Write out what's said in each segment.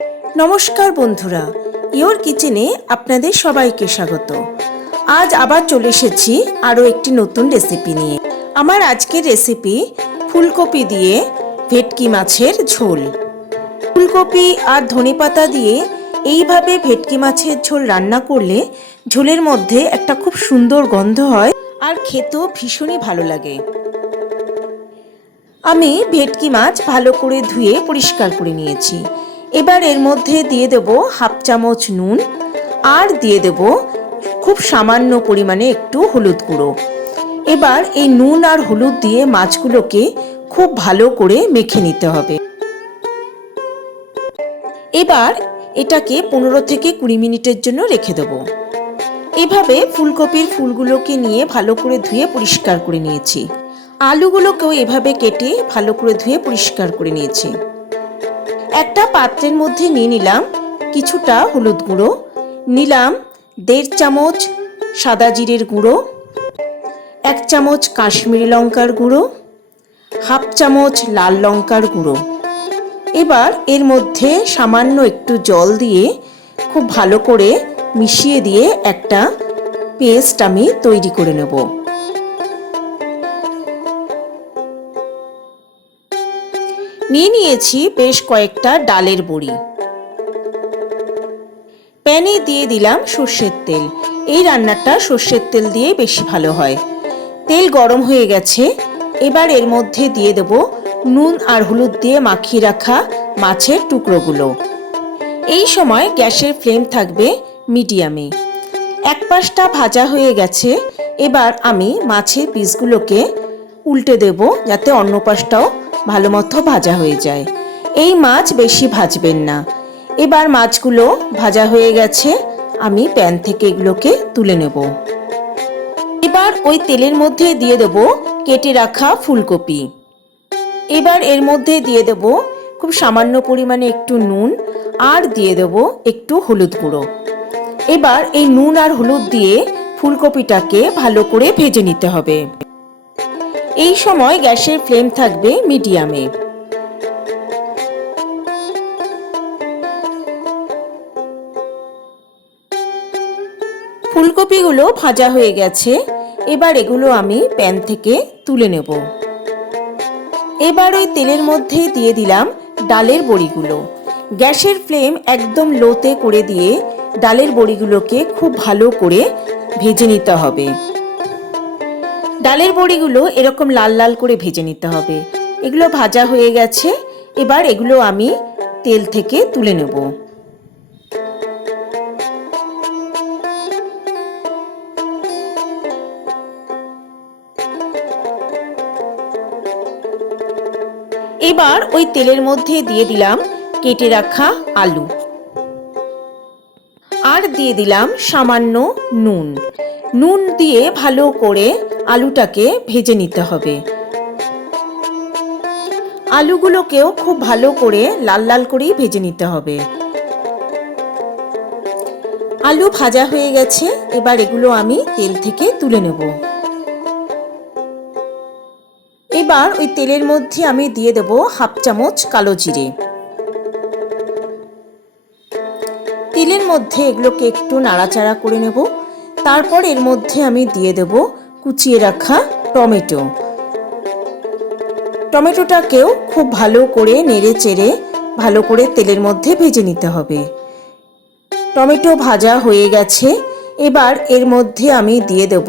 নমস্কার বন্ধুরা, ইওর কিচেনে আপনাদের সবাইকে স্বাগত। আজ আবার চলে এসেছি আরও একটি নতুন রেসিপি নিয়ে। আমার আজকের রেসিপি ফুলকপি দিয়ে ভেটকি মাছের ঝোল। ফুলকপি আর ধনেপাতা দিয়ে এইভাবে ভেটকি মাছের ঝোল রান্না করলে ঝোলের মধ্যে একটা খুব সুন্দর গন্ধ হয় আর খেতেও ভীষণই ভালো লাগে। আমি ভেটকি মাছ ভালো করে ধুয়ে পরিষ্কার করে নিয়েছি। এবার এর মধ্যে দিয়ে দেব হাফ চামচ নুন আর দিয়ে দেব খুব সামান্য পরিমাণে একটু হলুদ গুঁড়ো। এবার এই নুন আর হলুদ দিয়ে মাছগুলোকে খুব ভালো করে মেখে নিতে হবে। এবার এটাকে 15 থেকে 20 মিনিটের জন্য রেখে দেব। এভাবে ফুলকপির ফুলগুলোকে নিয়ে ভালো করে ধুয়ে পরিষ্কার করে নিয়েছি। আলুগুলোকেও এভাবে কেটে ভালো করে ধুয়ে পরিষ্কার করে নিয়েছি। একটা পাত্রের মধ্যে নিয়ে নিলাম কিছুটা হলুদ গুঁড়ো, নিলাম 1.5 চামচ সাদা জিরের গুঁড়ো, 1 চামচ কাশ্মীরি লঙ্কার গুঁড়ো, হাফ চামচ লাল লঙ্কার গুঁড়ো। এবার এর মধ্যে সামান্য একটু জল দিয়ে খুব ভালো করে মিশিয়ে দিয়ে একটা পেস্ট আমি তৈরি করে নেব। নিয়ে নিয়েছি বেশ কয়েকটা ডালের বড়ি। প্যানে দিয়ে দিলাম সর্ষের তেল। এই রান্নাটা সর্ষের তেল দিয়ে বেশি ভালো হয়। তেল গরম হয়ে গেছে। এবার এর মধ্যে দিয়ে দেব নুন আর হলুদ দিয়ে মাখিয়ে রাখা মাছের টুকরোগুলো। এই সময় গ্যাসের ফ্লেম থাকবে মিডিয়ামে। এক পাশটা ভাজা হয়ে গেছে। এবার আমি মাছের পিসগুলোকে উল্টে দেব যাতে অন্য পাশটাও ভালো মতো ভাজা হয়ে যায়। এই মাছ বেশি ভাজবেন না। এবার মাছগুলো ভাজা হয়ে গেছে, আমি প্যান থেকে এগুলোকে তুলে নেব। এবার ওই তেলের মধ্যে দিয়ে দেব কেটে রাখা ফুলকপি। এবার এর মধ্যে দিয়ে দেব খুব সামান্য পরিমাণে একটু নুন আর দিয়ে দেব একটু হলুদ গুঁড়ো। এবার এই নুন আর হলুদ দিয়ে ফুলকপিটাকে ভালো করে ভেজে নিতে হবে। এই সময় গ্যাসের ফ্লেম থাকবে মিডিয়ামে। ফুলকপিগুলো ভাজা হয়ে গেছে। এবার এগুলো আমি প্যান থেকে তুলে নেব। এবার ওই তেলের মধ্যে দিয়ে দিলাম ডালের বড়িগুলো। গ্যাসের ফ্লেম একদম লোতে করে দিয়ে ডালের বড়িগুলোকে খুব ভালো করে ভেজে নিতে হবে। ডালের বড়িগুলো এরকম লাল লাল করে ভেজে নিতে হবে। এগুলো ভাজা হয়ে গেছে। এবার এগুলো আমি তেল থেকে তুলে নেব। এবার ওই তেলের মধ্যে দিয়ে দিলাম কেটে রাখা আলু আর দিয়ে দিলাম সামান্য নুন। নুন দিয়ে ভালো করে আলুটাকে ভেজে নিতে হবে। আলুগুলোকেও খুব ভালো করে লাল লাল করেই ভেজে নিতে হবে। আলু ভাজা হয়ে গেছে। এবার এগুলো আমি তেল থেকে তুলে নেব। এবার ওই তেলের মধ্যে আমি দিয়ে দেব হাফ চামচ কালো জিরে। তেলের মধ্যে এগুলোকে একটু নাড়াচাড়া করে নেব। তারপর এর মধ্যে আমি দিয়ে দেব কুচিয়ে রাখা টমেটো। টমেটোটাকেও খুব ভালো করে নেড়ে চেড়ে ভালো করে তেলের মধ্যে ভেজে নিতে হবে। টমেটো ভাজা হয়ে গেছে। এবার এর মধ্যে আমি দিয়ে দেব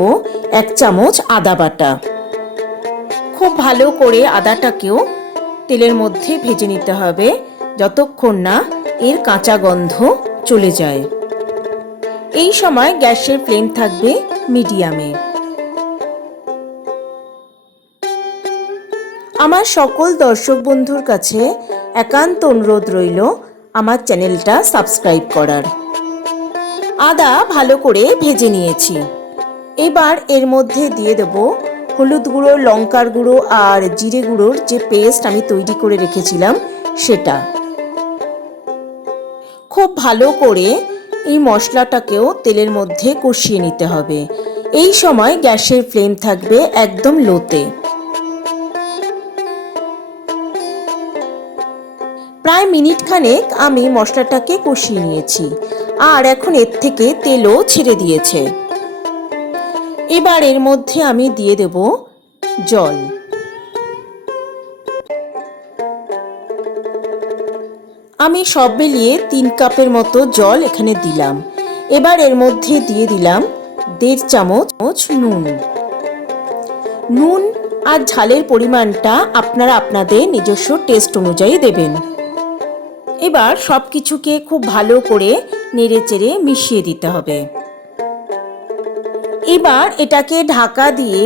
1 চামচ আদা বাটা। খুব ভালো করে আদাটাকেও তেলের মধ্যে ভেজে নিতে হবে যতক্ষণ না এর কাঁচা গন্ধ চলে যায়। এই সময় গ্যাসের ফ্লেম থাকবে মিডিয়ামে। আমার সকল দর্শক বন্ধুর কাছে একান্ত অনুরোধ রইল আমার চ্যানেলটা সাবস্ক্রাইব করার। আদা ভালো করে ভেজে নিয়েছি। এবার এর মধ্যে দিয়ে দেব হলুদ গুঁড়ো, লঙ্কার গুঁড়ো আর জিরে গুঁড়োর যে পেস্ট আমি তৈরি করে রেখেছিলাম সেটা। খুব ভালো করে এই মশলাটাকেও তেলের মধ্যে কষিয়ে নিতে হবে। এই সময় গ্যাসের ফ্লেম থাকবে একদম লোতে। প্রায় মিনিট খানেক আমি মশলাটাকে কষিয়ে নিয়েছি, আর এখন এর থেকে তেলও ছেড়ে দিয়েছে। এবার এর মধ্যে আমি দিয়ে দেব জল। আমি সব মিলিয়ে 3 কাপের মতো জল এখানে দিলাম। এবার এর মধ্যে দিয়ে দিলাম 1.5 চামচ নুন। নুন আর ঝালের পরিমাণটা আপনারা আপনাদের নিজস্ব টেস্ট অনুযায়ী দেবেন। এবার সব কিছুকে খুব ভালো করে নেড়েচেড়ে মিশিয়ে দিতে হবে। এবার এটাকে ঢাকা দিয়ে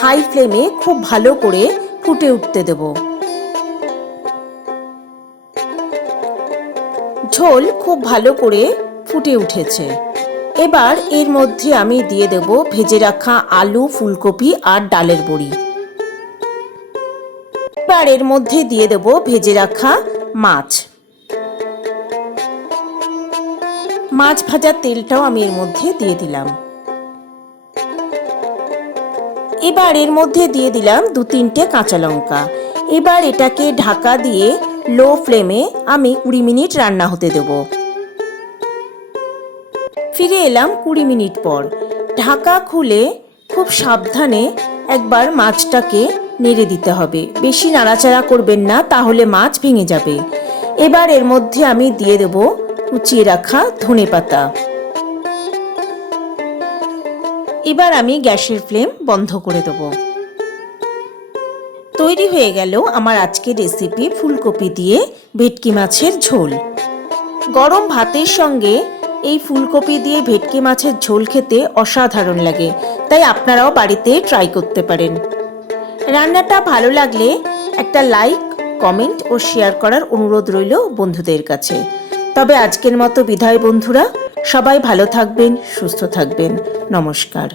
হাই ফ্লেমে খুব ভালো করে ফুটে উঠতে দেব। ঝোল খুব ভালো করে ফুটে উঠেছে। এবার এর মধ্যে আমি দিয়ে দেব ভেজে রাখা আলু, ফুলকপি আর ডালের বড়ি। এবার এর মধ্যে দিয়ে দেব ভেজে রাখা মাছ। মাছ ভাজার তেলটাও আমি এর মধ্যে দিয়ে দিলাম। এবার এর মধ্যে দিয়ে দিলাম 2-3টে কাঁচা লঙ্কা। এবার এটাকে ঢাকা দিয়ে লো ফ্লেমে আমি 20 মিনিট রান্না হতে দেব। ফিরে এলাম 20 মিনিট পর। ঢাকা খুলে খুব সাবধানে একবার মাছটাকে নেড়ে দিতে হবে। বেশি নাড়াচাড়া করবেন না, তাহলে মাছ ভেঙে যাবে। এবার এর মধ্যে আমি দিয়ে দেব কুচিয়ে রাখা ধনেপাতা। এবার আমি গ্যাসের ফ্লেম বন্ধ করে দেব। তৈরি হয়ে গেল আমার আজকের রেসিপি ফুলকপি দিয়ে ভেটকি মাছের ঝোল। গরম ভাতের সঙ্গে এই ফুলকপি দিয়ে ভেটকি মাছের ঝোল খেতে অসাধারণ লাগে, তাই আপনারাও বাড়িতে ট্রাই করতে পারেন। রান্নাটা ভালো লাগলে একটা লাইক, কমেন্ট ও শেয়ার করার অনুরোধ রইল বন্ধুদের কাছে। তবে আজকের মতো বিদায় বন্ধুরা, সবাই ভালো থাকবেন, সুস্থ থাকবেন। নমস্কার।